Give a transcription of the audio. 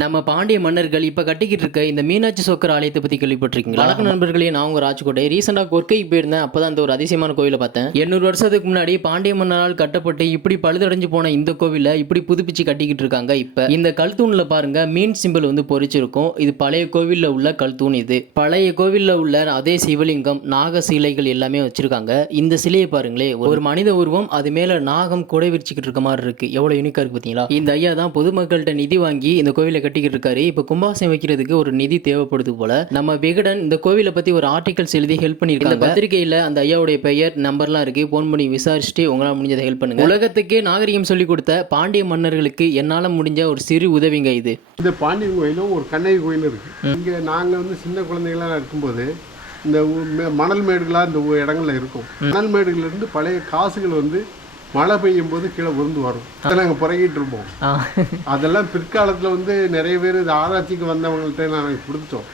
நம்ம பாண்டிய மன்னர்கள் இப்போ கட்டிக்கிட்டு இருக்க இந்த மீனாட்சி சொக்கர் ஆலயத்தை பற்றி கேள்விப்பட்டிருக்கீங்களா? வணக்கம் நண்பர்களே, நான் உங்கள் ராஜ்கோட்டை. ரீசெண்டாக கொற்கைக்கு போயிருந்தேன். அப்போ தான் அந்த ஒரு அதிசயமான கோவிலை பார்த்தேன். 800 வருஷத்துக்கு முன்னாடி பாண்டிய மன்னரால் கட்டப்பட்டு இப்படி பழுதடைஞ்சு போன இந்த கோவிலை இப்படி புதுப்பிச்சு கட்டிக்கிட்டு இருக்காங்க. இப்போ இந்த கல்தூணில் பாருங்க, மீன் சிம்பிள் வந்து பொறிச்சிருக்கும். இது பழைய கோவிலில் உள்ள கல்தூண். இது பழைய கோவிலில் உள்ள அதே சிவலிங்கம், நாக சிலைகள் எல்லாமே வச்சிருக்காங்க. இந்த சிலையை பாருங்களே, ஒரு மனித உருவம், அது மேல நாகம் கொடை விரிச்சுக்கிட்டு இருக்க மாதிரி இருக்கு. எவ்வளவு யூனிக்கா இருக்கு பார்த்தீங்களா? இந்த ஐயா தான் பொதுமக்கள்கிட்ட நிதி வாங்கி இந்த கோவிலை கட்டிக்கிட்டு இருக்காரு. இப்ப கும்பாசம் வைக்கிறதுக்கு ஒரு நிதி தேவைப்படுது போல. நம்ம விகடன் இந்த கோவிலை பத்தி ஒரு ஆர்டிகல்ஸ் எழுதி ஹெல்ப் பண்ணிருக்காங்க. பத்திரிகையில அந்த ஐயாவுடைய பெயர், நம்பர்லாம் இருக்கு. போன் பண்ணி விசாரிச்சுட்டு உங்களால முடிஞ்சதை ஹெல்ப் பண்ணுங்க. உலகத்துக்கே நாகரிகம் சொல்லி கொடுத்த பாண்டிய மன்னர்களுக்கு என்னால முடிஞ்ச ஒரு சிறு உதவிங்க இது. இந்த பாண்டியன் கோயிலும் ஒரு கண்ணகி கோயில் இருக்கு. இங்க நாங்க வந்து சின்ன குழந்தைகளா இருக்கும்போது இந்த மணல் மேடுகளாக இந்த இடங்கள்ல இருக்கும். மணல் மேடுகள்ல இருந்து பழைய காசுகள் வந்து மழை பெய்யும் போது கீழே விழுந்து வரும். அதை நாங்கள் புறகிட்டு இருப்போம். அதெல்லாம் பிற்காலத்தில் வந்து நிறைய பேர் இது ஆராய்ச்சிக்கு வந்தவங்கள்ட்ட நாங்கள் கொடுத்தோம்.